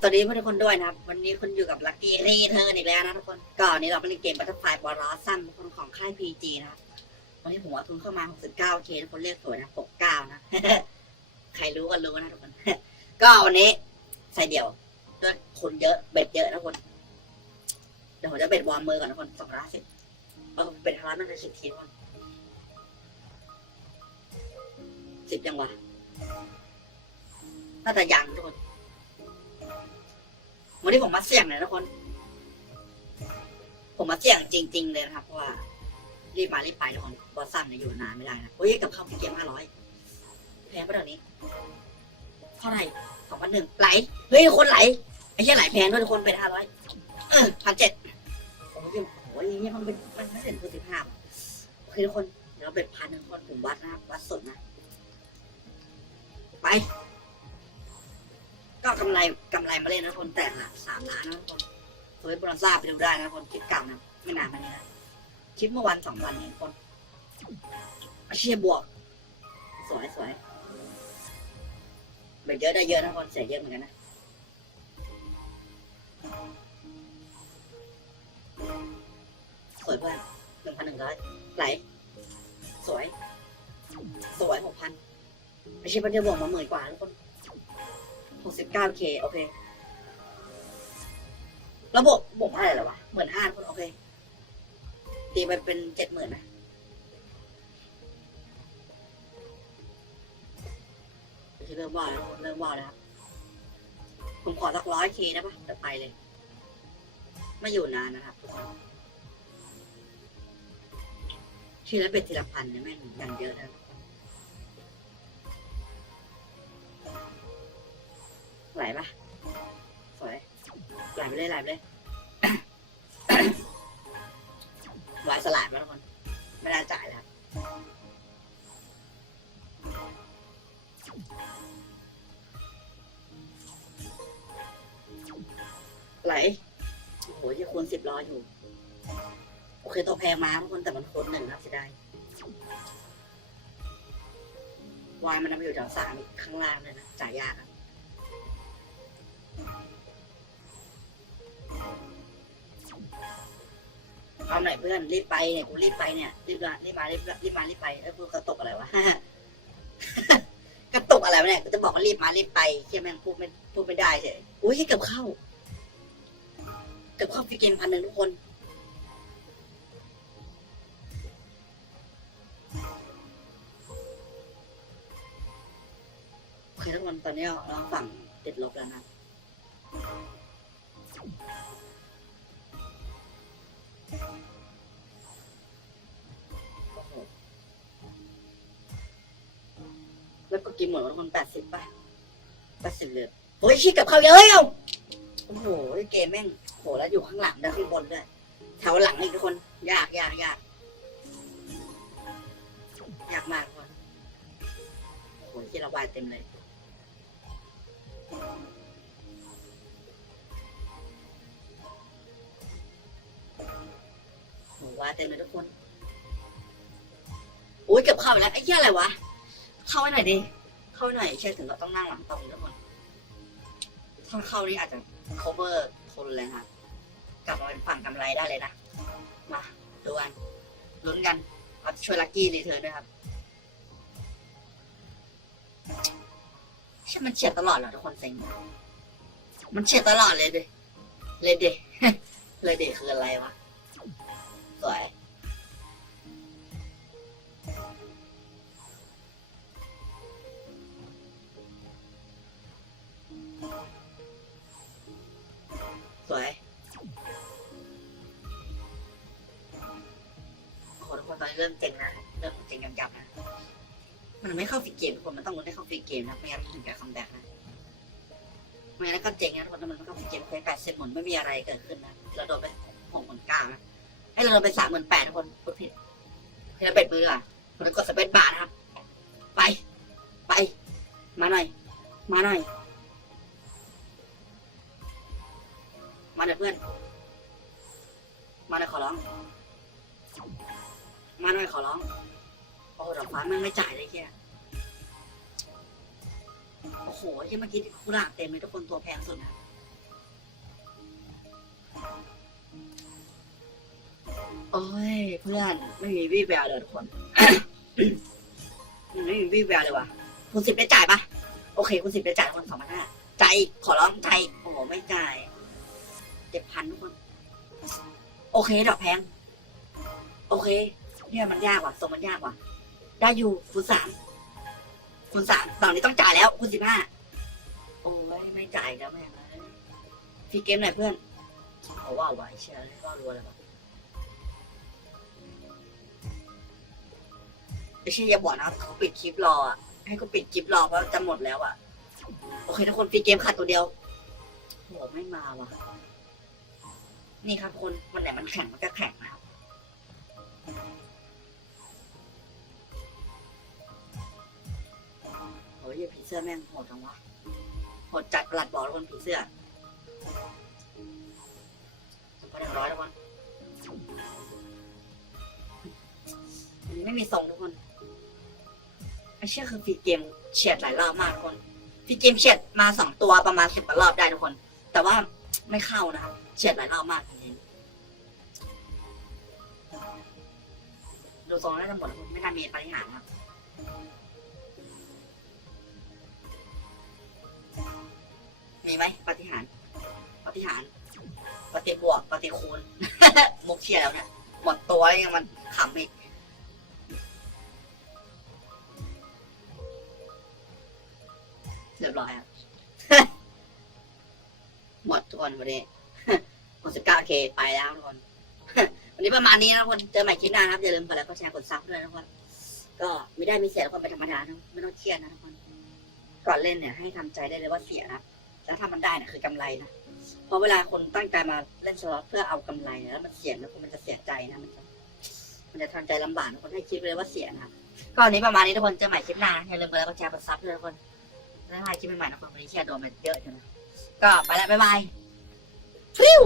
สวัสดีเพื่อนทุกคนด้วยนะครับ วันนี้คุณอยู่กับลั c กี้รีเทิร์นอีกแล้วนะทุกคนก่อนนี้เราไปเล่นเกมบัตเตอร์ไฟบอลลอซัมคนของค่าย PG นะครับวันนี้ผมว่าทุนเข้ามา 69k ทุกคนเรียกสวยนะ69 นะ ใครรู้ก็รู้นะทุกคน ก็วันนี้ใส่เดี่ยวด้วยคนเยอะเบ็ดเยอะนะทุกคน เดี๋ยวผมจะเบ็ดวอร์มมือก่อนทุกคนสองร้อยสิบเออเบ็ดทาร์มันจะสิบทีทุกคนสิบยังวะน่าจะยังทุกคน วันนี้ผมมาเสี่ยงเลยทุกคน ผมมาเสี่ยงจริง ๆ เลยนะครับเพราะว่ารีบมารีบไปทุกคนบอสซัมเนี่ยอยู่นานไม่ได้นะเฮ้ยกับข้าวเกมห้าร้อยแพงปะเดี๋ยวนี้เท่าไหร่สองพันหนึ่งไหลเฮ้ยคนไหลไอ้เหี้ยไหลแพงด้วยทุกคนเป็นห้าร้อยเออพันเจ็ดโอ้ยโอ้ยเนี่มันเป็นมันไม่เป็นคุณสิบห้าโอเคทุกคนเดี๋ยวเราเป็นพันหนึ่งคนผมวัดนะครับวัดสดนะ ไป ก็กำไรกำไรมาเล่นนะคนแต่ละสามล้านนะคนเฮ้ยบรอนซ่าไปดูได้นะคนคลิปเก่านะไม่นานมานี้นะคลิปเมื่อวันสองวันนี้คนเชียบวก สวยสวยเบ็ดเยอะได้เยอะนะคนเสียเยอะเหมือนกันนะสวยเพื่อนหนึ่งพันหนึ่งร้อยไหล สวย สวยหกพันไม่ใช่เพื่อนจะบวกมาหมื่นกว่าทุกคน หกสิบเก้าเคโอเค ระบบบวกอะไรหรอวะหมื่นห้าคนโอเค ตีไปเป็นเจ็ดหมื่นนะเริ่มว่าแล้วเริ่มว่าแล้วครับผมขอสักร้อยเคได้ปะเดี๋ยวไปเลย ไม่อยู่นานนะครับทุกคนทีละเป็ดทีละพันเนี่ยแม่งอย่างเยอะนะ ไหลปะสวยไหลไปเลยไหลไปเลยวายสลายมาทุกคนไม่ได้จ่ายแล้วไหลโอ้โหยังคูณสิบร้อยอยู่ โอเคตัวแพงมาทุกคนแต่มันคูณหนึ่งครับเสียดายวายมันนำไปอยู่แถวสามข้างล่างเลยนะจ่ายยากอะเอาหน่อยเพื่อนรีบไปเนี่ยกูรีบไปเนี่ยรีบมารีบมารีบรีบมารีบไปแล้วกูกระตกอะไรวะกระตกอะไรวะเนี่ยกูจะบอกว่ารีบมารีบไปเชี่ยแม่งพูดไม่พูดไม่ได้เฉยอุ้ยเกับเข้าเกับเข้าฟิกเกนพันหนึ่งทุกคนโอเคทุกคนตอนนี้เราฝั่งติดลบแล้วนะ แล้วก็กินหมดแล้คนแปดสิบป่ะแปดสิบเลยโอ้ยชี้กับเขาเยอะเอาโอ้โหเกมแม่งโหแล้วอยู่ข้างหลังแล้วข้างบนด้วยแถวหลังอีกทุกคน ยากยากยากยากมากคนโอ้โหที่ระบายเต็มเลย วาเต็มเลยทุกคนอุ้ยเก็บเข้าไปแล้วไอ้เหี้ยอะไรวะ เข้าไปหน่อยดิ เข้าไปหน่อยเชื่อถึงเราต้องนั่งหลังตรงทุกคนถ้าเข้านี่อาจจะ cover ทนเลยครับกลับมาเป็นฝั่งกำไรได้เลยนะ มาดูกันลุ้นกันเอาช่วยลักกี้รีเทิร์นด้วยครับใช่มันเฉียดตลอดเหรอทุกคนเซ็งมันเฉียดตลอดเลยดิเลยดิเลยดิคืออะไรวะ วยสวยโอ้โหทุกคนตอนนี้เริ่มเจ๋งนะ เริ่มเจ๋งยำๆนะ มันไม่เข้าฟรีเกมทุกคน มันต้องลุ้นให้เข้าฟรีเกมนะไม่งั้นถึงจะคัมแบ็กนะ ไม่งั้นก็เจ๋งนะทุกคนถ้ามันไม่เข้าฟรีเกมเคยแปดเซนหมุนไม่มีอะไรเกิดขึ้นนะ เราโดนไปหกหมื่นเก้านะ ให้เราโดนไปสามหมื่นแปดทุกคนพูดผิดเทเลเป็ดมืออะมันกดสเปซบาร์นะครับ ไป ไป มาหน่อย มาหน่อย มาหน่อยเพื่อน มาหน่อยขอร้อง มาหน่อยขอร้อง โอ้ดอกฟ้าแม่งไม่จ่ายเลยแค่โอ้โหที่เมื่อกี้คูด่างเต็มเลยทุกคนตัวแพงสุดนะ อ้ยเพื่อนไม่มีวี่แววเลยทุกคน ไม่มีวี่แววเลยว่ะคุณสิบได้จ่ายปะโอเค คุณสิบได้จ่ายทุกคนสองพันห้าใจายขอร้องใจายโอ้โหไม่จ่ายเจ็ดพันทุกคน โอเคดอกแพง โอเค เนี่ยมันยากว่ะส่งมันยากว่ะ ได้อยู่คุณสามคุณสามตอนนี้ต้องจ่ายแล้วคุณสิบห้าโอ้ยไม่จ่ายแล้วแม่งเลยฟรีเกมไหนเพื่อนเอาว่าไหวเชียร์เลยก็รัวเลยว่ะ ไม่ใช่อย่าบอกนะเขาปิดคลิปรออะให้เขาปิดคลิปรอเพราะจะหมดแล้วอะ โอเคทุกคนฟรีเกมขาดตัวเดียวโหไม่มาว่ะ นี่ครับคนวันไหนมันแข่งมันก็แข่งนะครับโอ้ยผีเสื้อแม่งโหดจังวะโหดจัดประหลัดบอกทุกคนผีเสื้อพอหนึ่งร้อยทุกคนอันไม่มีทรงทุกคน เชื่อคือฟรีเกมเฉียดหลายรอบมากทุกคนฟรีเกมเฉียดมาสองตัวประมาณสิบกว่ารอบได้ทุกคน แต่ว่าไม่เข้านะครับเฉียดหลายรอบมากจริงๆดูทรงน่าจะหมดไม่น่ามีปฏิหารครับมีไหมปฏิหารปฏิหารปฏิบวกปฏิคูณมุกเชียร์แล้วเนี่ยหมดตัวแล้วยังมันขำอีก เรียบร้อยครับ หมดทุกคนวันนี้หมดสิบเก้าเคไปแล้วทุกคน วันนี้ประมาณนี้นะทุกคน เจอใหม่คลิปหน้านะครับ อย่าลืมกดไลค์กดแชร์กดซับด้วยนะทุกคน ก็ไม่ได้ม่เสียทุกคนเป็นธรรมดานะไม่ต้องเครียดนะทุกคน ก่อนเล่นเนี่ยให้ทำใจได้เลยว่าเสียนะแล้วถ้ามันได้เนี่ยคือกำไรนะ เพราะเวลาคนตั้งใจมาเล่นสล็อตเพื่อเอากำไรเนี่ยแล้วมันเสียแล้วคนมันจะเสียใจนะมันจะมันจะทำใจลำบากนะคนให้คิดเลยว่าเสียนะก็วันนี้ประมาณนี้ทุกคนเจอใหม่คลิปหน้าอย่าลืมกดไลค์กดแชร์กดซับด้วยทุกคน แล้วถ้าคลิปใหม่ๆนะคนวันนี้แชร์โดนไปเยอะอยู่นะก็ไปแล้วบ๊ายบายฟิว